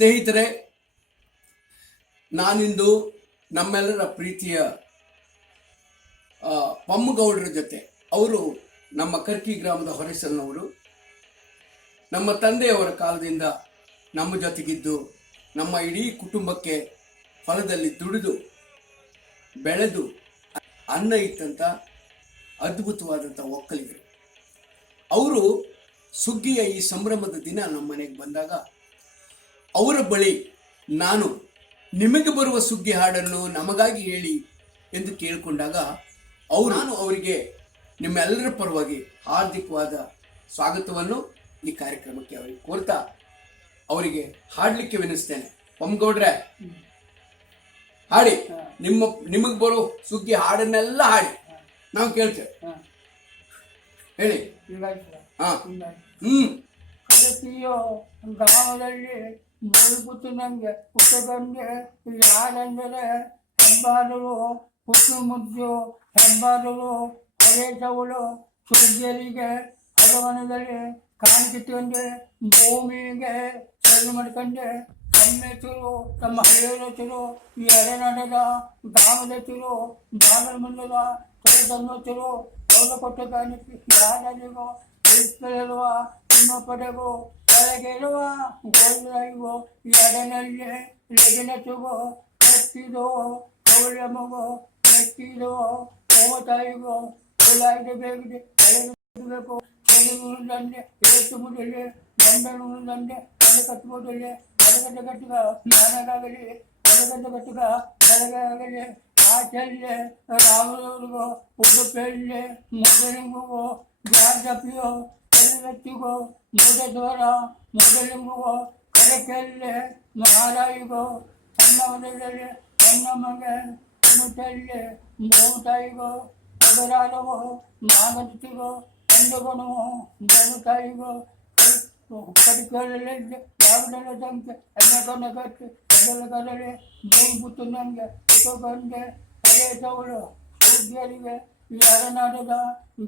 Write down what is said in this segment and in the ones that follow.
ಸ್ನೇಹಿತರೆ, ನಾನಿಂದು ನಮ್ಮೆಲ್ಲರ ಪ್ರೀತಿಯ ಪಮ್ಮಗೌಡರ ಜೊತೆ, ಅವರು ನಮ್ಮ ಕರ್ಕಿ ಗ್ರಾಮದ ಹೊರಸಲ್ನವರು, ನಮ್ಮ ತಂದೆಯವರ ಕಾಲದಿಂದ ನಮ್ಮ ಜೊತೆಗಿದ್ದು ನಮ್ಮ ಇಡೀ ಕುಟುಂಬಕ್ಕೆ ಹೊಲದಲ್ಲಿ ದುಡಿದು ಬೆಳೆದು ಅನ್ನ ಇತ್ತಂತ ಅದ್ಭುತವಾದಂಥ ಒಕ್ಕಲಿಗರು. ಅವರು ಸುಗ್ಗಿಯ ಈ ಸಂಭ್ರಮದ ದಿನ ನಮ್ಮ ಮನೆಗೆ ಬಂದಾಗ ಅವರ ಬಳಿ ನಾನು ನಿಮಗೆ ಬರುವ ಸುಗ್ಗಿ ಹಾಡನ್ನು ನಮಗಾಗಿ ಹೇಳಿ ಎಂದು ಕೇಳಿಕೊಂಡಾಗ ನಾನು ಅವರಿಗೆ ನಿಮ್ಮೆಲ್ಲರ ಪರವಾಗಿ ಹಾರ್ದಿಕವಾದ ಸ್ವಾಗತವನ್ನು ಈ ಕಾರ್ಯಕ್ರಮಕ್ಕೆ ಅವರಿಗೆ ಕೋರ್ತಾ ಅವರಿಗೆ ಹಾಡಲಿಕ್ಕೆ ವಿನಿಸ್ತೇನೆ. ಪಮ್ಮಗೌಡ್ರೆ, ಹಾಡಿ, ನಿಮಗೆ ಬರೋ ಸುಗ್ಗಿ ಹಾಡನ್ನೆಲ್ಲ ಹಾಡಿ ನಾವು ಕೇಳ್ತೇವೆ. ಹೇಳಿ. ಕಲಸಿಯೋ ಗ್ರಾಮದಲ್ಲಿ ಮುಳುಗುತ್ತು ನಂಗೆ ಪುಟ್ಟಗಂಗೆ ಯಾರೆಂದರೆ ಹೆಬ್ಬಾರರು, ಪುಟ್ಟು ಮುದ್ದು ಹೆಬ್ಬಾರರು, ಹರೇಸವಳು ಸುಗ್ಗಿಯರಿಗೆ ಹಲವನದಲ್ಲಿ ಕಾಣಿಸಿಕೊಂಡೆ, ಭೂಮಿಗೆ ಸರಿ ಮಾಡ್ಕೊಂಡೆ, ಕಮ್ಮೆಚ್ಚರು ತಮ್ಮ ಹಳೆಯರು, ಎಡೆನಡೆದ ಗ್ರಾಮದಚ್ಚರು, ಬಾಗಲ ಮುಂದದ ತೋಟನ್ನೊಚ್ಚರು, ತೋಟ ಕೊಟ್ಟ ಕಾಣಿಸಿ ಯಾರಿಗೋ ತಿಳಿಸುವ ನಿಮ್ಮ ಪಡೆಗೂ ಕೆಳಗಿರುವ ಗೋಲ್ರಾಯಿಗೋ ಎಡೆನಲ್ಲಿ ಲೆಗಿನಚ್ಚುಗೋ ಎತ್ತಿದೋ ಕೌಳ ಮಗು ಎತ್ತಿದೋ ಕೋಮತಾಯಿಗೋ ಕೊಲಾಯಿಗೆ ಬೇಗಿದೆ ಬೇಕು ದಂಡೆ ಏತು ಮುಡಲಿ ಗಂಡನು ದಂಡೆ ತಲೆ ಕಟ್ಟುವುದಿಲ್ಲ ತಲೆಗಡ್ಡೆ ಕಟ್ಟುಗ ನನಗಾಗಲಿ ತಲೆಗಡ್ಡೆ ಕಟ್ಟುಗ ತಲೆಗಾಗಲಿ ಆಚಲ್ಲೆ ರಾಮನವ್ರಿಗೋ ಉಡುಪೆಲ್ಲೆ ಮೊದಲಿಂಗುಗೋ ಜಾರ್ಜಪಿಯೋ ತಲೆಗಟ್ಟಿಗೋ ಮುದದ್ವರ ಮೊದಲಿಂಗುಗೋ ಕಡಕೆಲ್ಲೆ ಮಹಾರಾಯಿಗೋ ಸಣ್ಣವರಲ್ಲಿ ಸಣ್ಣ ಮಗ ಮುಟ್ಟಲ್ಲೆ ಮೂತಾಯಿಗೋ ಅದರಾಲವೋ ಮಾಗತಿಗೋ ಗಂಡುಗಣು ಗಣತಾಯಿಗೋ ಕಡಿಕೆಯಲ್ಲಿ ಯಾವುದೆಲ್ಲ ಸಂಖ್ಯೆ ಎಣ್ಣೆಗೊಂಡ ಕಟ್ಟಿ ಅದೆಲ್ಲ ಕಡಲೆ ಮೂರು ಬುತ್ತು ನಂಗೆ ಉಪಗೊಂಡೆ ಹರೇಸವಳು ಸುಗ್ಗಿಯರಿಗೆ ಯಾರನಾಡದ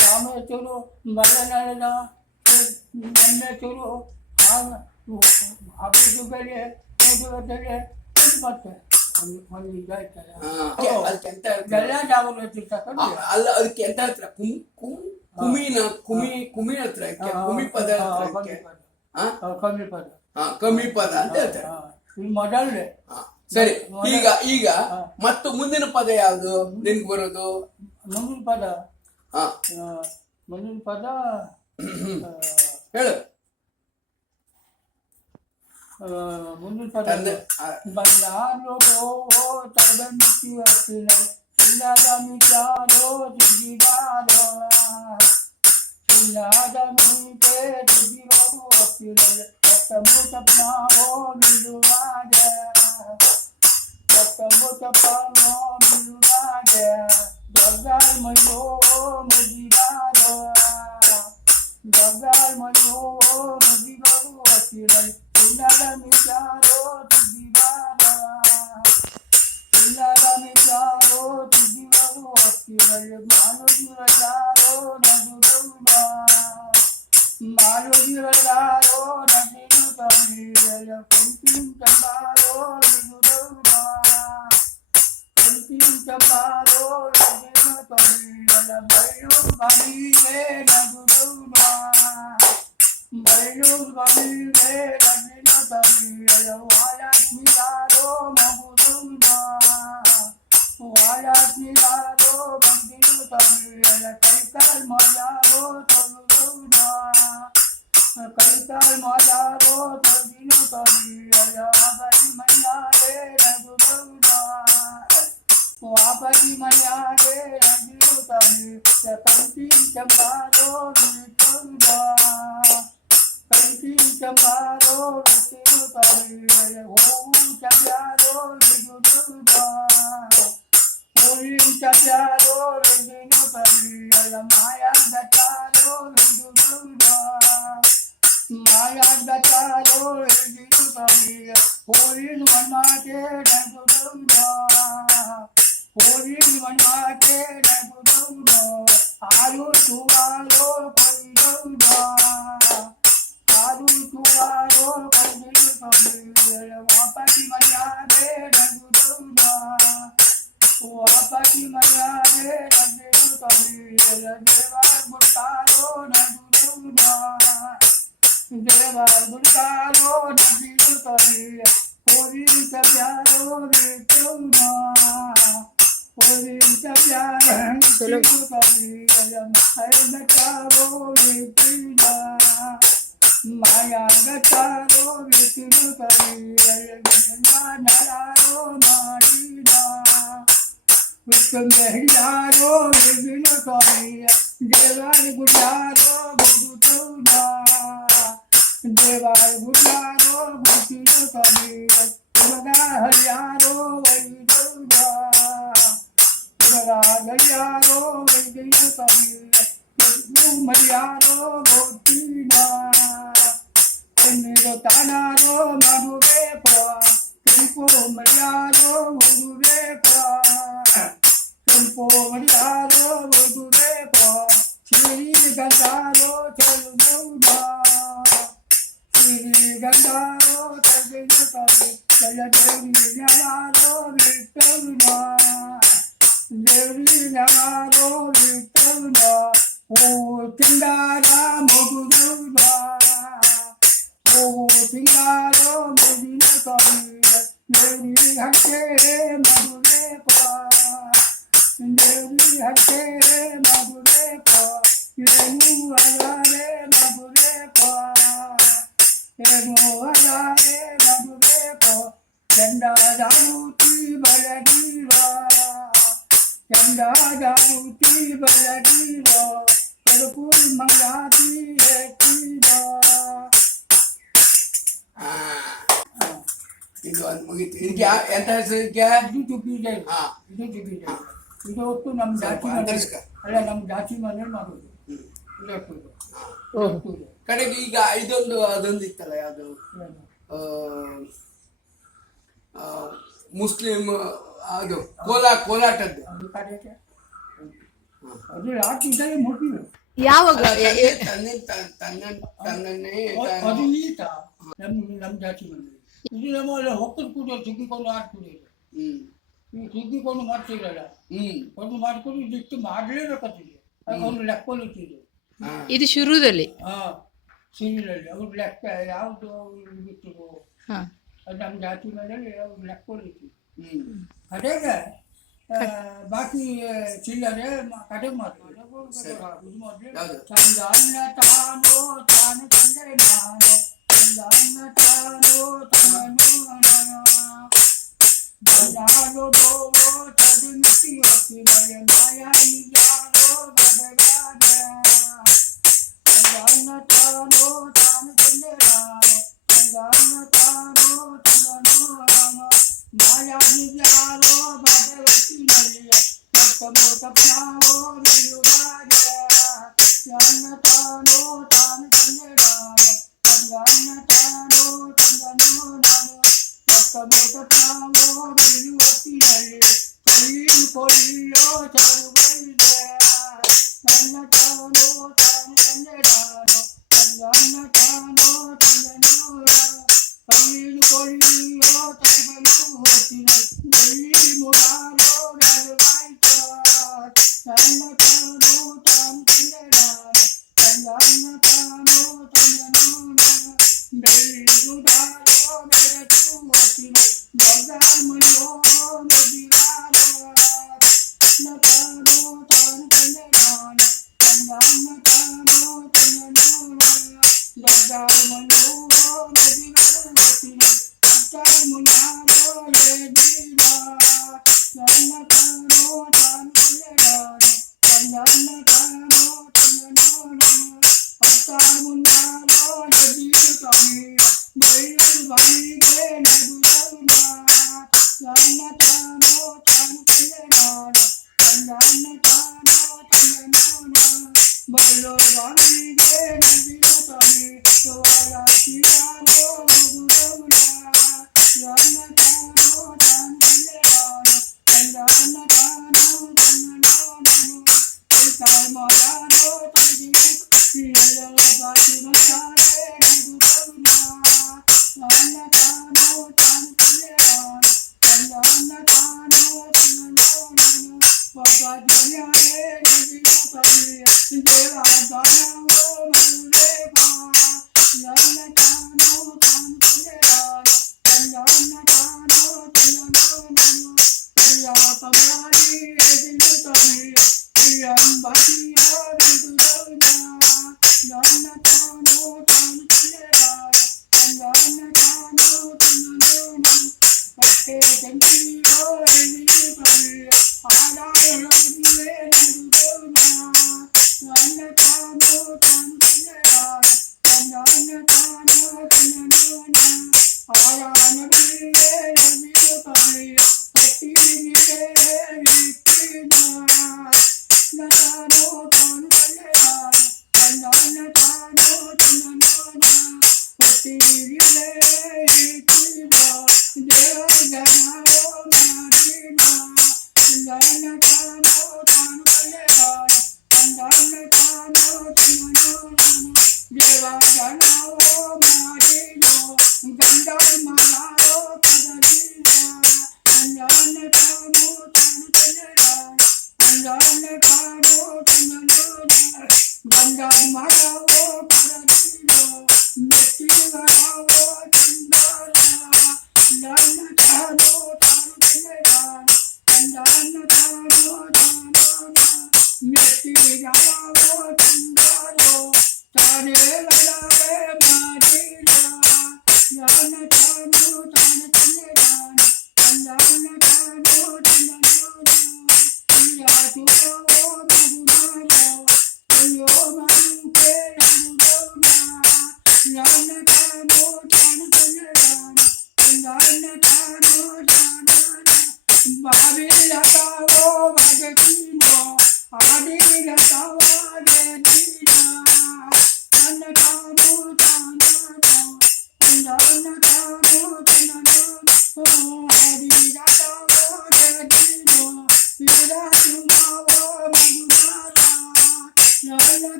ಗ್ರಾಮೇಶ್ವರು ಮಲೆನಾಡದ ನನ್ನೆಚ್ಚರು ಹಬ್ಬಿಸುಗಲೆ ಮದುವೆಗೆ ಮತ್ತೆ ಒಂದು ಇದಾಯ್ತಾರೆ ಎಲ್ಲ ಜಾಗಗಳು ಹೆಚ್ಚಿರ್ತಕ್ಕಂಥ ಅಲ್ಲ, ಅದಕ್ಕೆ ಎಂತ ಹತ್ರ ಕುಮಿ ಹತ್ರ ಕುಮಿ ಪದ ಕಮ್ಮಿ ಪದ ಕಮ್ಮಿ ಪದ ಅಂತ ಹೇಳ್ತಾರೆ. ಮೊದಲೇ ಸರಿ, ಈಗ ಮತ್ತು ಮುಂದಿನ ಪದ ಯಾವುದು ನಿನ್ಗೆ ಬರೋದು? ಮುಂದಿನ ಪದ ಹೇಳು. ಮುಂದಿನ ಪದ ಬಂದಾರೋ ತಗಂತಿ ಹತ್ತಿರ ಇಲ್ಲದ ಮಿಚಾರೋ ದುಡ್ಡಿದಾರೋ ಇಲ್ಲದ ಮೀಟೆ ದುಡ್ಡಿರೋರು ಹತ್ತಿರಲ್ಲ ತಪ್ಪನಾವೋ ನಿಲ್ಲುವಾಗ ತಪ್ಪನಾವೋ ನಿಲ್ಲುವಾಗ ಜಗ್ಗಾಲ್ ಮೈಯೋ ಮುಗಿದಾರೋ ಜಗ್ಗಾಲ್ ಮೈಯೋ ಮುಗಿರೋರು ಹತ್ತಿರಲ್ಲ ಇಲ್ಲದ ಮಿಚಾರೋ ದುಡ್ಡಿದಾರ ಇಲ್ಲದ ಮಿಚಾರೋ ದುಡ್ಡಿರೋರು ಹತ್ತಿರಲ್ಲ ಮಾನುಗಿರಲಾರೋ ನಗುದೌಡ ಮಾನುಗಿರಲಾರೋ ನದಿನು ತಮಿಳಲ್ಲ ಕೊಂತಿಂ ಚಂಬಾರೋ ನಗುದೌಡ ಕೊಂತಿಂ ಚಂಬಾರೋ ನದಿನು ತಮಿಳಲ್ಲ ಬೈಲೂರು ಬಮಿಲೆ ನಗುದೌಡ ಬೈಲೂರು ಬಮಿಲೆ ನದಿನು ತಮಿಳಲ್ಲ ವಾಲಾತ್ಮಿದಾರೋ ಮಗುದೌಡ ವಾಲಾತ್ಮಿದಾರೋ ಮಗುದಿನು ತಮಿಳಲ್ಲ ಕೈಕಾಲ್ ಮಜಾರೋ ತಗುದೌಡ ಕೈಕಾಲ್ ಮಜಾರೋ ತಗಿನು ತಮಿಳಲ್ಲ ವಾಪಸಿ ಮೈಯಾರೆ ನಗುದೌಡ ವಾಪಸಿ ಮೈಯಾರೆ ನಗಿನು ತಮಿಳ ಕಂತಿ ಚಂಬಾರೋ ನಿಲ್ತೌಡ ಕಂತಿ ಚಂಬಾರೋ ನಿಲ್ತಿರು ತಮಿಳಲ್ಲ ಹೂವು ಚಪ್ಯಾರೋ ನಿಗುದೌಡ ಹೂವಿನ ಚಪ್ಯಾರೋ ನಿಗುನು ತಮಿಳಲ್ಲ ಮಾಯಾದ ಚಾರೋ ನಿಗುದೌಡ ಮಾಯಾದ ಚಾರೋ ನಿಗುನು ತಮಿಳ ಹೂವಿನ ಮಣ್ಣಾಟೆ ನಗುದೌಡ ಹೂವಿನ ಮಣ್ಣಾಟೆ ನಗುದೌಡ ಆರು ಸುವಾರೋ ಕೊಯ್ದೌಡ ಆರು ಸುವಾರೋ ಕೊಯ್ದಿರು ತಮಿಳ ಜಾತಿ ಮರ್ಯಾದೆ ನಂದಿರು ತಮಿಯ ದೇವಾರ್ ಬಿಡ್ತಾರೋ ನಂದಿರುನ ದೇವಾರ್ ಬಿಡ್ತಾರೋ ನಂದಿರು ತಮಿಯ ಹೋರಿ ಪ್ಯಾರೋ ರೇತುನ ಹೋರಿ ಪ್ಯಾರೋ ನಂದಿರು ತಮಿಯ ಹೈ ನಟಾರೋ ರೇತುನ ಮಾಯಾ ನಟಾರೋ ರೇತುನ ತಮಿಯ ನಟಾರೋ ಮಾಡಿನ ವಿಕ್ರಮಹರಿಯಾರೋ ವಿಘ್ನ ಸ್ವಾಮಿಯ ದೇವಾರ ಗುಡಿಯಾರೋ ಗುರುತೌನ ದೇವಾರ ಗುಡಿಯಾರೋ ಗುರುತಿನ ಸ್ವಾಮಿಯ ಮಗ ಹರಿಯಾರೋ ವೈದೌನ ಮಗ ಹರಿಯಾರೋ ವೈದ್ಯ ಸ್ವಾಮಿಯ ಮರಿಯಾರೋ ಗೌತಿನ ಎನ್ನಿರೋ ತಾನಾರೋ ಮನುವೇಪ ಕೆಂಪು ಮರಿಯಾರೋ ಮನುವೇಪ Moriaro, Budurepo, Chiri Gandaro, Chaluna, Chiri Gandaro, Chaluna, Devi Namaro, Victorina, Devi Namaro, Victorina, O Tindara, Moduruna, O Tindaro, Modurina, Devi Hake, Madurepa. Devi Hake Madurepa, Yenu Alare Madurepa, Yenu Alare Madurepa, Chanda Januti Baladiva, Chanda Januti Baladiva, Padupur Mangati Etiva. ಇದು ಮುಗಿತು. ಇದಕ್ಕೆ ಎಂತ ಹೆಸರು? ಇದಕ್ಕೆ ಇದು ತುಪ್ಪಿದೆ. ಇದು ತುಪ್ಪಿದೆ. ಇದು ಹೊತ್ತು ನಮ್ಮ ಜಾತಿ ಮನೆ ಅಲ್ಲ, ನಮ್ಮ ಜಾತಿ ಮನೆ ಮಾಡೋದು ಕಡೆಗೆ. ಈಗ ಇದೊಂದು ಅದೊಂದು ಇತ್ತಲ್ಲ, ಯಾವುದು ಮುಸ್ಲಿಂ ಅದು ಕೋಲಾಟದ್ದು ಅದು ರಾತ್ರಿ ಮುಟ್ಟಿದೆ. ಯಾವಾಗ ತನ್ನೇ ಅದು ಈತ ನಮ್ಮ ಜಾತಿ ಮನೆ. ಇದು ನಮ್ಮ ಹೊಕ್ಕದ ಕೂಡ ಸಿಕ್ಕಿಕೊಂಡು ಆಡ್ತಿದ್ದೀವಿ. ನೀವು ಸುದ್ದಿಕೊಂಡು ಮಾಡ್ತಿರಲ್ಲ, ಒಂದು ಮಾಡ್ಕೊಂಡು ಇದಿಷ್ಟು ಮಾಡಲೇಬೇಕಂತಿದೆ. ಒಂದು ಲೆಕ್ಕಲ್ಲಿ ಇಟ್ಟಿದೆ. ಇದು ಶುರುದಲ್ಲಿ ಸಿರಿಲಲ್ಲಿ ಅವ್ರ ಲೆಕ್ಕ ಯಾವುದು ಬಿಟ್ಟಿರು ಅದು ನಮ್ಮ ಜಾತಿ ಮೇಲೆ ಲೆಕ್ಕಲ್ಲಿ ಇಟ್ಟಿದೆ. ಕಡೆಗೆ ಬಾಕಿ ಚಿಲ್ಲರೆ ಕಡೆಗೆ ಮಾಡ್ತಾರೆ. ತಂದನ್ನ ತಾನೋ ತಾನು ತಂದೆ ನಾನು, ತಂದನ್ನ ತಾನೋ ತನ್ನನು ನಾನು, Dalo dolo tadinti oti maya maya nijalo badagada. Dana tano tano tendera, dana tano tano rama. Maya nijalo badagati naliya, tapmo tapnao niyugada. Dana tano tano tendera, dana tano tano rama. Tapmo tapnao Polio Charubaida, Nana Tano, Tano, Tangerano, Tangana Tano, Tanganora, Polio Taibano, Hotina, Deli Muraro, Ravaita, Nana Tano, Tano, Tangerano, Tangana Tano, Tanganora, Deli Muraro, Ravaita, Hotina, Bagamulo, Nadirano. Natano, Tano, Tangerano, Tangana Tano, Tanganora, Dagamano, Nadirano, Hotina, Tamunaro, Yedira, Nana Tano, Tano, Tangerano, Tangana Tano, Tanganora, Tamunaro, Yedira, Neil Vani, Nadurana, Nana Tano, Tano, Tangerano, Tangana Tano, Tanganora, Ballo Vani, Nadira, Toala Tirano, Madurana, Nana Tano, Tano, Tangerano, Tangana Tano, Tanganora, Talmarano, Tangira, Yalla Fatima Sare, Nadurana, Nana Tano, Tano, Tangerano, Tangana Tano, Tanganora,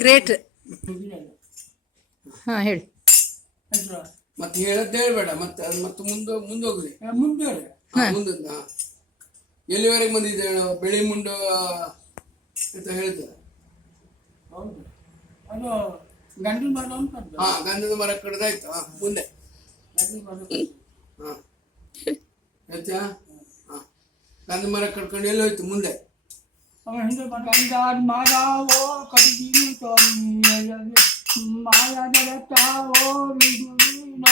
great. ಹಾ ಹೇಳಿ. ಮತ್ತೆ ಹೇಳದ್ ಹೇಳ್ಬೇಡ, ಮತ್ತೆ ಮತ್ತೆ ಮುಂದೋಗ್ರಿ ಮುಂದೆ ಮುಂದೆ ಎಲ್ಲಿವರೆಗೆ ಬಂದಿದೆ ಹೇಳು? ಬೆಳಿ ಮುಂಡು ಅಂತ ಹೇಳ್ತಾರೆ. ಹೌದು, ಅದು ಗಂಡಿನ ಮರ ಅಂತ. ಹಾ, ಗಂಧದ ಮರ ಕಡ್ದಾಯ್ತು. ಮುಂದೆ ಗಂಡಿನ ಮರ ಹಾ ಆಯ್ತಾ? ಹಾ, ಗಂಧ ಮರ ಕಡ್ಕೊಂಡು ಎಲ್ಲಿ ಹೋಯ್ತು ಮುಂದೆ? ಹಿಂದೆ ಗಂಧಾದ ಮಾರಾವೋ ಕಡಿಮೆ ಮಾಯಾದ ಬಚಾವೋ ವಿದುರಿನ,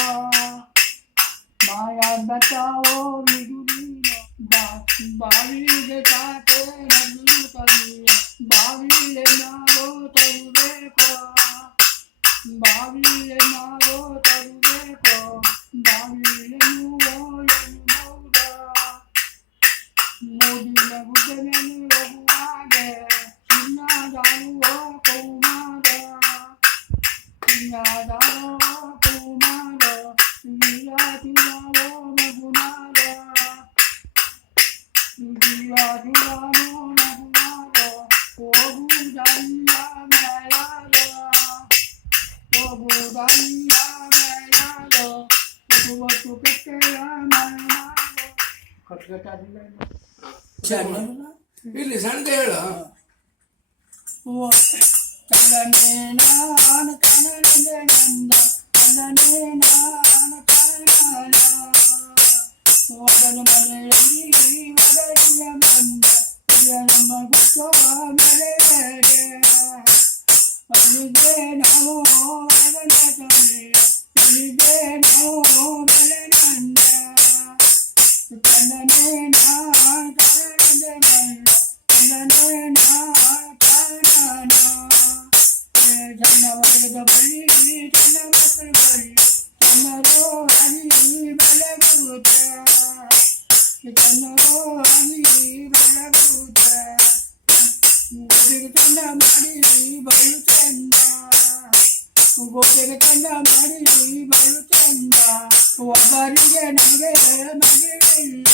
ಮಾಯಾದ ಬಚಾವೋ ವಿದುರಿನ, ಬಾವಿಗೆ ಕಾತೆ ನದಿಯು ತರಿಯ, ಬಾವಿಗೆ ನಾರೋ ತರುಬೇಕೋ, ಬಾವಿಗೆ ನಾರೋ ತರುಬೇಕೋ, ಬಾವಿಗೆ ನೂವೋ ಎನು ಮೌದ, ಮೋದಿನ ಗುಡ್ಡನೆನು ರಘುವಾಗೆ, ಚಿನ್ನದಾಳುವೋ ಕೌಮಾರ, ಚಿನ್ನದಾಳುವೋ ಕೌಮಾರ, ವೀರಾತಿರಾವೋ ಮಗುನಾರ, ವೀರಾತಿರಾವೋ ಮಗುನಾರ, ಹೋಗುವುದಲ್ಲ ಮೇಲಾರ, ಹೋಗುವುದಲ್ಲ ಮೇಲಾರ, ಹೊತ್ತು ಕೆಟ್ಟೆಯ ಮೇಲಾರ. ಕಟ್ಗಟ್ಟಾದಿಲ್ಲ ಇಲ್ಲಿ ಸಣ್ಣದ ಹೇಳು. ತನ್ನನೇ ನಾನು ತನನಂದೆ ನನ್ನ, ತನ್ನನೇ ನಾನು ತನನ, ಒಡನ ಮನೆಯಲ್ಲಿ ಒಡಲಿಯ ಬಂದ, ನಮ್ಮ ಗುಟ್ಟು ಮೇಲೆ ಬೇರೆ, ಅಲ್ಲಿಗೆ ನಾವು ಮಗನ ತಂದೆ, ಅಲ್ಲಿಗೆ ನಾವು ಬೆಲೆ ನಂದ, ತನ್ನನೇ ನಾನು ತನನಂದೆ ನನ್ನ, ತನ್ನನೇ ನಾನು ತನನ, ಜನ ವರ್ಗದ ಬಳಿ ಜನ ಮಕ್ಕಳ ಬಳಿ ಜನರೋ ಹನಿ ಬೆಳಗುತ್ತ, ಜನರೋ ಹನಿ ಬೆಳಗುತ್ತ, ಚಂದ ಮಾಡಿ ಬಲು ಚಂದ, ಗೋಟೆಗೆ ಕಂಡ ಮಾಡಿ ಬಲು ಚಂದ ಒಬ್ಬರಿಗೆ ನಮಗೆ ಮದುವಿಲ್ಲ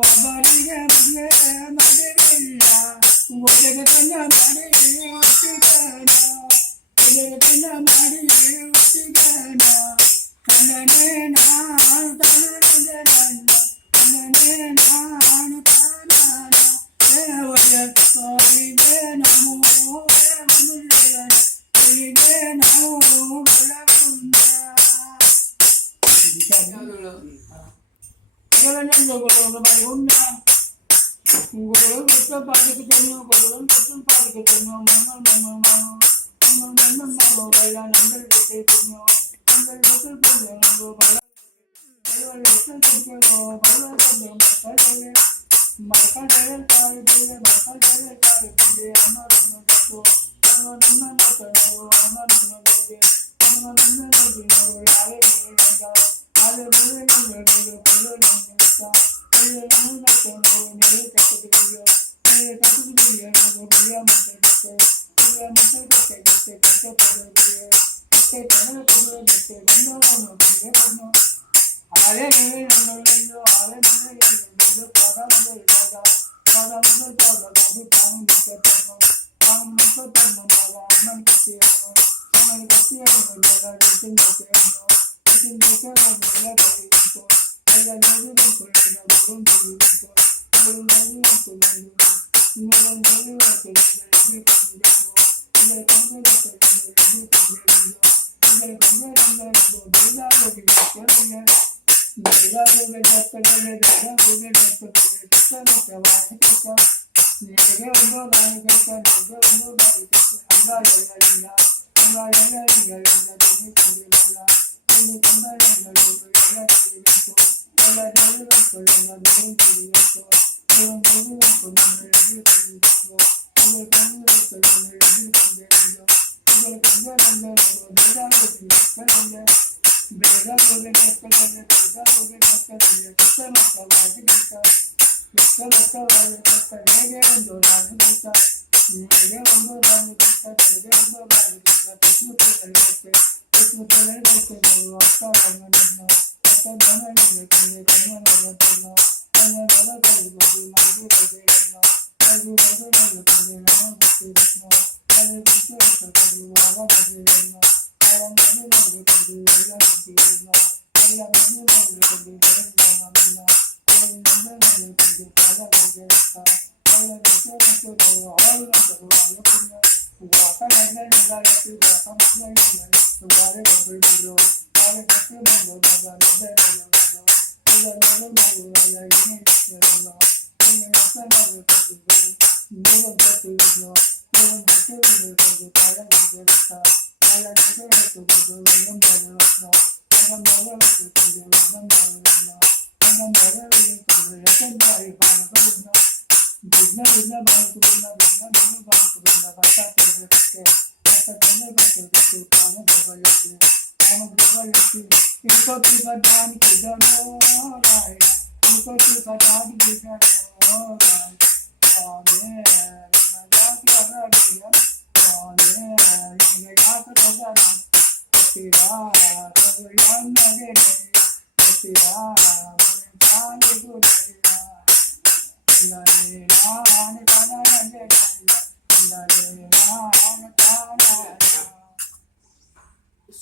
ಒಬ್ಬರಿಗೆ ಮದುವೆ ಮದುವಿಲ್ಲ ಗೋಟೆಗೆ ಕಂಡ ಮಾಡಿ ಹುಟ್ಟಿಗಣ ಗೋಟೆಗೆ ಕಂಡ ಮಾಡಿ ಹುಟ್ಟಿಗಣ ಕಣ್ಣನೇ ನಾನು ತನ್ನದೇ ನನ್ನ ಕಣ್ಣನೇ ನಾನು ತಾನಾನ ದೇವರಿಗೆ ನಮೋ ಹೀಗೆ ನಾವು ಬೆಳಗುಂದ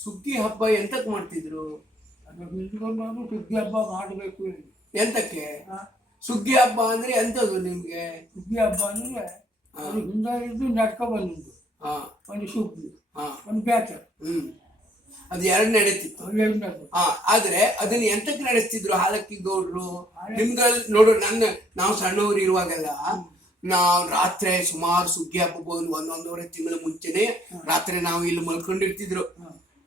ಸುಗ್ಗಿ ಹಬ್ಬ ಎಂತಕ್ ಮಾಡ್ತಿದ್ರು? ಸುಗ್ಗಿ ಹಬ್ಬ ಮಾಡಬೇಕು. ಎಂತಕ್ಕೆ ಸುಗ್ಗಿ ಹಬ್ಬ ಅಂದ್ರೆ ಎಂತದ್ದು ನಿಮ್ಗೆ? ಸುಗ್ಗಿ ಹಬ್ಬ ಅಂದ್ರೆ ಅದು ಹಿಂದೆ ನಡ್ಕ ಬಂದಿದ್ದು. ಒಂದು ಸುಗ್ಗಿ, ಒಂದು ಬ್ಯಾಚ, ಅದು ಎರಡು ನಡೀತಿತ್ತು. ಆದ್ರೆ ಅದನ್ನ ಎಂತಕ್ಕೆ ನಡೆಸ್ತಿದ್ರು ಹಾಲಕ್ಕಿ ಗೌಡ್ರು? ನಿಮ್ಗಲ್ ನೋಡು, ನಾವು ಸಣ್ಣವ್ರು ಇರುವಾಗೆಲ್ಲ ನಾವು ರಾತ್ರಿ ಸುಮಾರು ಸುಗ್ಗಿ ಹಬ್ಬ ಒಂದೊಂದೂವರೆ ತಿಂಗಳ ಮುಂಚೆನೆ ರಾತ್ರಿ ನಾವು ಇಲ್ಲಿ ಮಲ್ಕೊಂಡಿರ್ತಿದ್ರು.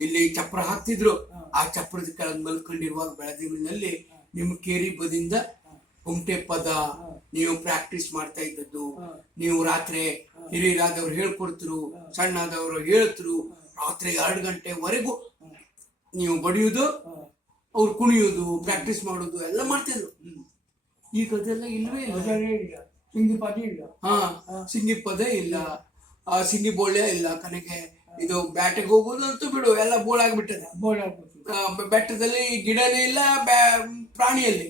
ಇಲ್ಲಿ ಚಪ್ರ ಹಾಕ್ತಿದ್ರು. ಆ ಚಪ್ರದ ಕೆಳಗೆ ಮಲ್ಕೊಂಡಿರುವಾಗ ಬೆಳದಿಂಗಳಲ್ಲಿ ನಿಮ್ಮ ಕೇರಿ ಬದಿಂದ ಕುಮಟೆ ಪದ ನೀವು ಪ್ರಾಕ್ಟೀಸ್ ಮಾಡ್ತಾ ಇದ್ದದ್ದು. ನೀವು ರಾತ್ರಿ ಹಿರಿಯರಾದವ್ರು ಹೇಳ್ಕೊಡ್ತರು, ಸಣ್ಣದವ್ರು ಹೇಳ್ತರು. ರಾತ್ರಿ 2 ಗಂಟೆವರೆಗೂ ನೀವು ಬಡಿಯುವುದು, ಅವ್ರು ಕುಣಿಯುವುದು, ಪ್ರಾಕ್ಟೀಸ್ ಮಾಡೋದು ಎಲ್ಲ ಮಾಡ್ತಿದ್ರು. ಈಗ ಅದೆಲ್ಲ ಇಲ್ವೇ ಇಲ್ಲ. ಸಿಂಗಿ ಪದ ಇಲ್ಲ, ಸಿಂಗಿ ಪದ ಇಲ್ಲ, ಸಿಂಗಿ ಬೋಳ್ಯ ಇಲ್ಲ, ಕನೆಗೆ ಇದು ಬೇಟೆಗೆ ಹೋಗೋದಂತೂ ಬಿಡು, ಎಲ್ಲ ಬೋಳಾಗ್ಬಿಟ್ಟದೆ. ಬೋರ್ಡ್ ಆಗ್ಬಿಟ್ಟು ಬೆಟ್ಟದಲ್ಲಿ ಗಿಡನೇ ಇಲ್ಲ, ಪ್ರಾಣಿಯಲ್ಲಿ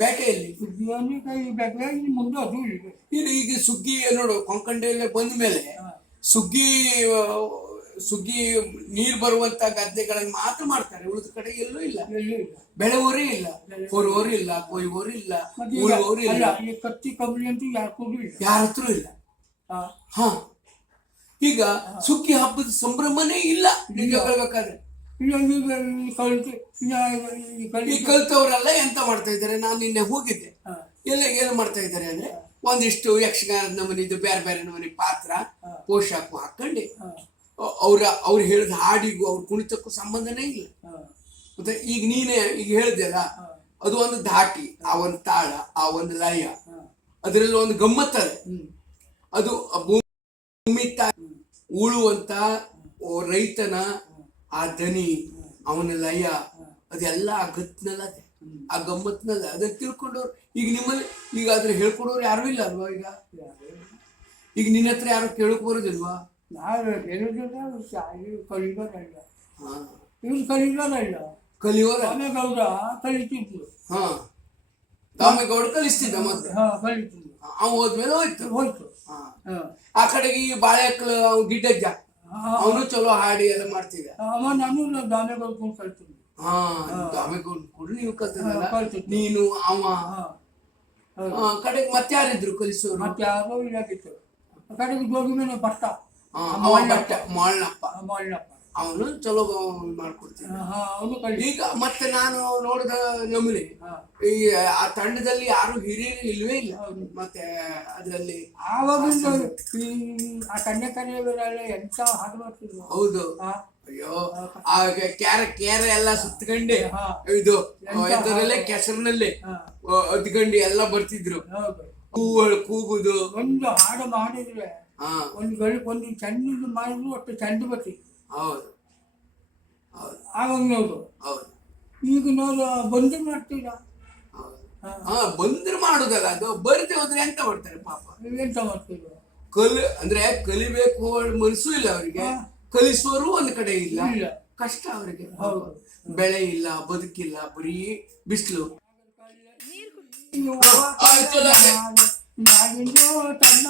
ಬೇಟೆಯಲ್ಲಿ ಸುಗ್ಗಿಯನ್ನು ಕೈ ಬೇಕಾ ಮುಂದೆ ಅದು ಇದೆ. ಈಗ ಸುಗ್ಗಿ ನೋಡು, ಕೊಂಕಣಿಯಲ್ಲಿ ಬಂದ ಮೇಲೆ ಸುಗ್ಗಿ ಸುಗ್ಗಿ ನೀರ್ ಬರುವಂತ ಗದ್ದೆಗಳನ್ನು ಮಾತ್ರ ಮಾಡ್ತಾರೆ, ಉಳಿದ ಕಡೆ ಎಲ್ಲೂ ಇಲ್ಲ. ಎಲ್ಲೂ ಇಲ್ಲ. ಬೆಳೆವೋರೇ ಇಲ್ಲ, ಹೊರುವೋರು ಇಲ್ಲ, ಕೊಯ್ಯೋರು ಇಲ್ಲ, ಮತ್ತೆ ಈಗ ಉಳುವೋರು ಇಲ್ಲ, ಅಲ್ಲ, ಈ ಕತ್ತಿ ಕಬ್ಬಲಿ ಅಂತೂ ಯಾಕೂ ಇಲ್ಲ. ಯಾರ ಹತ್ರ ಇಲ್ಲ. ಆ, ಹ ಈಗ ಸುಗ್ಗಿ ಹಬ್ಬದ ಸಂಭ್ರಮನೇ ಇಲ್ಲ ನಿಜ ಹೇಳ್ಬೇಕಾದ್ರೆ. ಈಗ ಈಗ ಈ ಕಲಿತು ಈ ಕಲ್ತವರೆಲ್ಲ ಎಂತ ಮಾಡ್ತಾ ಇದ್ದಾರೆ, ನಾನು ನಿನ್ನೆ ಹೋಗಿದ್ದೆ, ಹಾ. ಎಲ್ಲ ಏನು ಮಾಡ್ತಾ ಇದ್ದಾರೆ ಅಂದ್ರೆ ಒಂದಿಷ್ಟು ಯಕ್ಷಗಾನದ ನಮನಿದು ಬೇರೆ ಬೇರೆ ನಮನಿ ಪಾತ್ರ ಪೋಷಾಕು ಹಾಕೊಂಡು ಅವ್ರು ಹೇಳಿದ ಹಾಡಿಗೂ ಅವ್ರ ಕುಣಿತಕ್ಕೂ ಸಂಬಂಧನೇ ಇಲ್ಲ. ಮತ್ತೆ ಈಗ ನೀನೇ ಈಗ ಹೇಳಿದೆಲ್ಲ, ಅದು ಒಂದು ಧಾಟಿ, ಆ ಒಂದು ತಾಳ, ಆ ಒಂದು ಲಯ, ಅದರಲ್ಲಿ ಒಂದು ಗಮ್ಮತ್ತದೆ. ಅದು ಭೂಮಿ ಉಳುವಂತ ರೈತನ ಆ ದನಿ, ಅವನ ಲಯ, ಅದೆಲ್ಲ ಆ ಗತ್ನಲ್ಲದೆ, ಆ ಗಮ್ಮತ್ನಲ್ಲ. ಅದನ್ನ ತಿಳ್ಕೊಂಡವ್ರು ಈಗ ನಿಮ್ಮಲ್ಲಿ ಈಗ ಅದ್ರ ಹೇಳ್ಕೊಡೋರು ಯಾರು ಇಲ್ಲ ಅಲ್ವಾ? ಈಗ ನಿನ್ನ ಹತ್ರ ಯಾರು ಕೇಳಕ್ ಬರೋದಿಲ್ವಾ? ನಾವು ಹೇಳೋದಿಲ್ಲ, ಕಲಿಗೋದಲ್ಲ, ಇವ್ರು ಕಲಿಗೋದಲ್ಲ, ಕಲಿಯೋರ ರಾಮೇಗೌಡ ಕಲಿತಿದ್ರು. ಹಾ, ರಾಮೇಗೌಡ ಕಲಿಸ್ತಿದ್ದ ಮತ್ತೆ. ಹಾ, ಕಲಿತಿದ್ರು. ಅವ ಹೋದ್ಮೇಲೆ ಹೋಯ್ತು. ಹೋಯ್ತು. ಹಾ. ಹಾ. ಆ ಕಡೆಗೆ ಈ ಬಾಳೆಕ್ಳ ಗಿಡ್ಡಜ್ಜ, ಅವನು ಚಲೋ ಹಾಡಿ ಎಲ್ಲ ಮಾಡ್ತಿದ್ದ. ಅವ ನಾನು ರಾಮೇಗೌಡ ಕಲ್ತಿದ್ದೆ. ಹಾ, ರಾಮೇಗೌಡ ಕೂಡ ನೀವು ಕಲ್ತಿದ್ದಲ್ಲ, ಕಲ್ತಿದ್ದು. ನೀನು ಅವ. ಹಾ. ಕಡೆಗೆ ಮತ್ತೆ ಯಾರಿದ್ರು ಕಲಿಸೋರು? ಮತ್ತೆ ಯಾರೋ ಇದಾಗಿತ್ತು. ಕಡೆಗೆ ಜೋಗಿ ಮೇಲೆ ಭಟ್ಟ, ಅವ ಭಟ್ಟ, ಮಾಳ್ನಪ್ಪ, ಮಾಡಲಪ್ಪ, ಅವನು ಚಲೋ ಮಾಡ್ಕೊಡ್ತಿದ್ದ. ಅವನು ಕಲಿ. ಈಗ ಮತ್ತೆ ನಾನು ನೋಡಿದ ನಮೂನೆ ಈ ಆ ತಂಡದಲ್ಲಿ ಯಾರು ಹಿರಿಯರು ಇಲ್ವೇ ಇಲ್ಲ. ಮತ್ತೆ ಅದರಲ್ಲಿ ಆವಾಗಿಂದ ಆ ಕನ್ಯಾಕನ್ಯೆಲ್ಲ ಎಂತ ಹಾಡು ಮಾಡ್ತಿದ್ರು. ಹೌದು. ಅಯ್ಯೋ, ಆ ಕ್ಯಾರ ಎಲ್ಲ ಸುತ್ತಕೊಂಡೆ ಇದು ಎಂತರಲ್ಲೇ ಕೆಸರಿನಲ್ಲಿ ಅದ್ಕಂಡು ಎಲ್ಲ ಬರ್ತಿದ್ರು, ಕೂಗುದು. ಒಂದು ಹಾಡು ಮಾಡಿದ್ರೆ ಒಂದು ಚಂದ ಮಾಡಿದ್ರು ಅಷ್ಟು ಚಂದ ಬರ್ತಿತ್ತು. ಹೌದು ಹೌದು ಆವಾಗ ನೋಡು. ಹೌದು. ಈಗ ನೋಡು ಬಂದು ಮಾಡ್ತೀರ. ಬಂದ್ರೆ ಮಾಡುದಲ್ಲ, ಅದು ಬರದೆ ಹೋದ್ರೆ ಎಂತ ಮಾಡ್ತಾರೆ ಪಾಪ. ಎಂತ ಮಾಡ್ತೀರ? ಅಂದ್ರೆ ಕಲಿಬೇಕು ಮನಸ್ಸು ಇಲ್ಲ ಅವರಿಗೆ, ಕಲಿಸುವರು ಒಂದ್ ಕಡೆ ಇಲ್ಲ, ಕಷ್ಟ ಅವರಿಗೆ. ಬೆಳೆ ಇಲ್ಲ, ಬದುಕಿಲ್ಲ, ಬರೀ ಬಿಸಿಲು. ನಾಗಿಂದು ತಮ್ಮ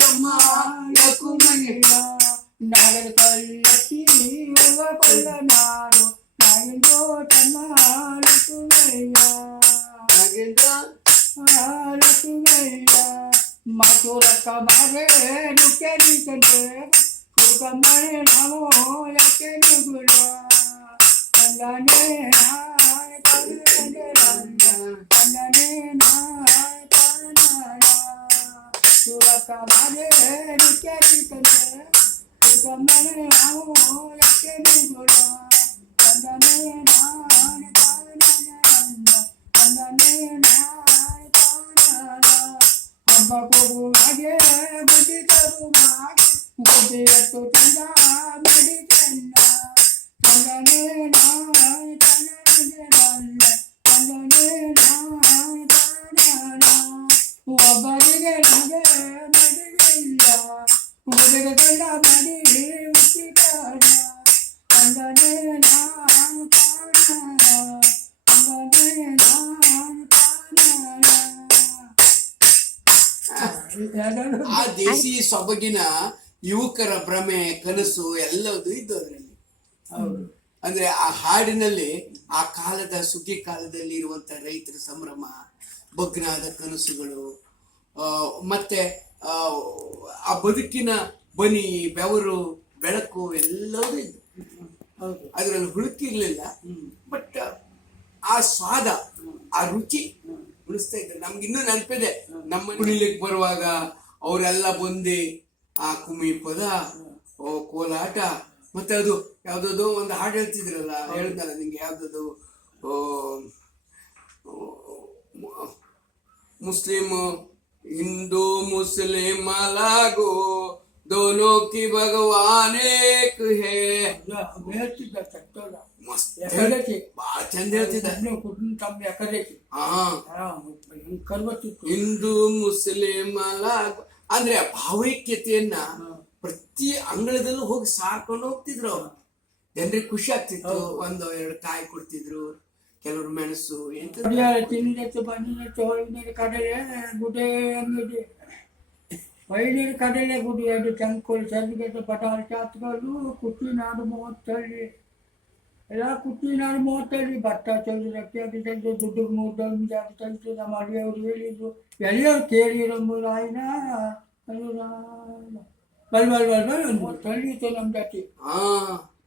ತಮ್ಮ ನಾಗರ ಕಲ್ಲಿ ಕೊಲ್ಲ ನಾಡು ನಾಗಿಂದು ತಮ್ಮ ಮಧುರಕ್ಕ ಮಾರೆ ನುಕ್ಕೆ ನಿಂತೆ ಸುಖಮನೆ ನಮೋ ಯಕ್ಕೆ ನುಗುಳ ಕಂದನೆ ಕಂದನೆ ಸುರಕ್ಕ ಮಾರೆ ನುಕ್ಕೆ ನಿಂತೆ ಸುಖಮನೆ ನಮೋ ಯಕ್ಕೆ ನುಗುಳ ಕಂದನೆ ಕಂದನೆ ಹಬ್ಬ ಕೊಡುವಾಗೆ ಬುದ್ಧಿ ತರುವಾಗೆ ಬುದ್ಧಿ ಎತ್ತು ಚಂದ ಮಡಿ ಚಂದ ಕಂದನೆ ಒಬ್ಬರಿಗೆ ನಮಗೆ ಮಡಿಗಿಲ್ಲ, ಒಬ್ಬರಿಗೆ ಗಂಡ ಮಡಿ ಹುಟ್ಟಿದಾರ ಕಂದನೆ ಆ ದೇಸಿ ಸೊಬಗಿನ ಯುವಕರ ಭ್ರಮೆ, ಕನಸು ಎಲ್ಲದೂ ಇದ್ದು ಅದರಲ್ಲಿ. ಅಂದ್ರೆ ಆ ಹಾಡಿನಲ್ಲಿ ಆ ಕಾಲದ ಸುಗ್ಗಿ ಕಾಲದಲ್ಲಿ ಇರುವಂತ ರೈತರ ಸಂಭ್ರಮ, ಬಗ್ನಾದ ಕನಸುಗಳು, ಮತ್ತೆ ಆ ಬದುಕಿನ ಬನಿ, ಬೆವರು, ಬೆಳಕು ಎಲ್ಲವೂ ಇದ್ದು. ಅದರಲ್ಲಿ ಹುಡುಕಿರ್ಲಿಲ್ಲ, ಬಟ್ ಆ ಸ್ವಾದ, ಆ ರುಚಿ ಉಳಿಸ್ತಾ ಇದ್ದಾರೆ. ನಮ್ಗೆ ಇನ್ನೂ ನೆನಪಿದೆ, ನಮ್ಮ ಕುಣಿಲಿಕ್ಕೆ ಬರುವಾಗ ಅವರೆಲ್ಲ ಬಂದು ಆ ಕುಮ್ಮಿ ಪದ, ಕೋಲಾಟ, ಮತ್ತೆ ಅದು ಯಾವ್ದದು ಒಂದು ಹಾಡು ಹೇಳ್ತಿದ್ರಲ್ಲ, ಹೇಳ್ದಲ್ಲ ನಿಂಗೆ ಯಾವ್ದದು, ಮುಸ್ಲಿಂ ಹಿಂದೂ ಮುಸ್ಲಿಂ ಅಲಾಗೋ ದೋನೋ ಕಿ ಭಗವಾನ್ ಏಕ್ ಹೇ. ಮಸ್ತ್ ಬಾಳ ಚಂದ ಹೇಳ್ತಿದ್ದ. ಹಿಂದೂ ಮುಸ್ಲಿಂ ಅಲಾಗೋ ಅಂದ್ರೆ ಆ ಭಾವೈಕ್ಯತೆಯನ್ನ ಪ್ರತಿ ಅಂಗಳದಲ್ಲೂ ಹೋಗಿ ಸಾರ್ಕೊಂಡು ಹೋಗ್ತಿದ್ರು ಅವ್ರು. ಜನರಿಗೆ ಖುಷಿ ಆಗ್ತಿತ್ತು. ಒಂದು ಎರಡು ಕಾಯಿ ಕೊಡ್ತಿದ್ರು, ಕೆಲವರು ಮೆಣಸು ಎಂತ. ತಿಂದಿತ್ತು ಬಂದಿತ್ತು ಹೊಯ್ನೀರು ಕಡಲೆ ಗುಡ್ಡೆ ಅಂಗಡಿ ಹೊಯ್ನೀರು ಕಡಲೆ ಗುಡಿ ಅದು ಚಂಕೋಳಿ ಸಂದಿಗೆ ಪಟಾಳ ಚಾತ್ಗಳು ಕುಟ್ಟಿನಾಡು 30 ಎಲ್ಲ ಕುಟ್ಟಿನಾಡು 30 ಭತ್ತ ಚಂದ್ರಕ್ಕೆ ಅದು ತಂದು ದುಡ್ಡು 3 ಜಾತಿ ತಂದು ನಮ್ಮ ಅಡಿಯವರು ಹೇಳಿದ್ರು. ಎಲ್ಲಿಯವ್ರು ಕೇಳಿರೋ ರಾಯಿನ ಅದು ಬಲ್ ಒಂದು 30 ಇತ್ತು ನಮ್ಮ ಜಾತಿ. ಹಾ,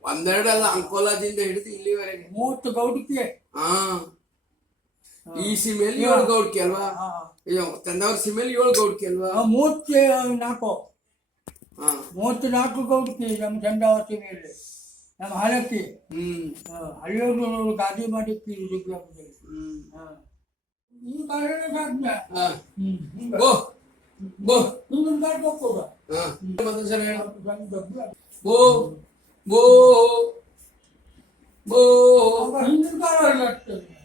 ಒಂದೆರಡಲ್ಲ, ಅಂಕೋಲಾದಿಂದ ಹಿಡಿದು ಇಲ್ಲಿವರೆಗೆ 30 ಗೌಡಿಕೆ. ಹಾ, ಈ ಸೀಮೆಯಲ್ಲಿ 7 ಗೌಡ್ಕಿ ಅಲ್ವಾ? ತಂದವ್ರ ಸೀಮೆಯಲ್ಲಿ 7 ಗೌಡ್ಕಿ ಅಲ್ವಾ? 34 ಹಾ 34 ಗೌಡಿಕೆ ನಮ್ಮ ಚಂದಾವತಿ ಮೇಲೆ ನಮ್ಮ ಹಾಲಕ್ಕಿ. ಹಳ್ಳಿಯವರು ಗಾದಿ ಮಾಡಿ ಈ ಕಾರಣ ಸಾಧ್ಯ. ಹಾ. ಬೋ ಬೋ ಇನ್ನೊಂದು ಗಾಡಿ ಹೋಗ್ಬೋದ ಹಾ ಮತ್ತೊಂದ್ ಸಲ ಹೇಳು. ಬೋ ಬೋ ಬೋ ಹಿಂದಿನ ಕಾಲ ಆಗ್ತದೆ.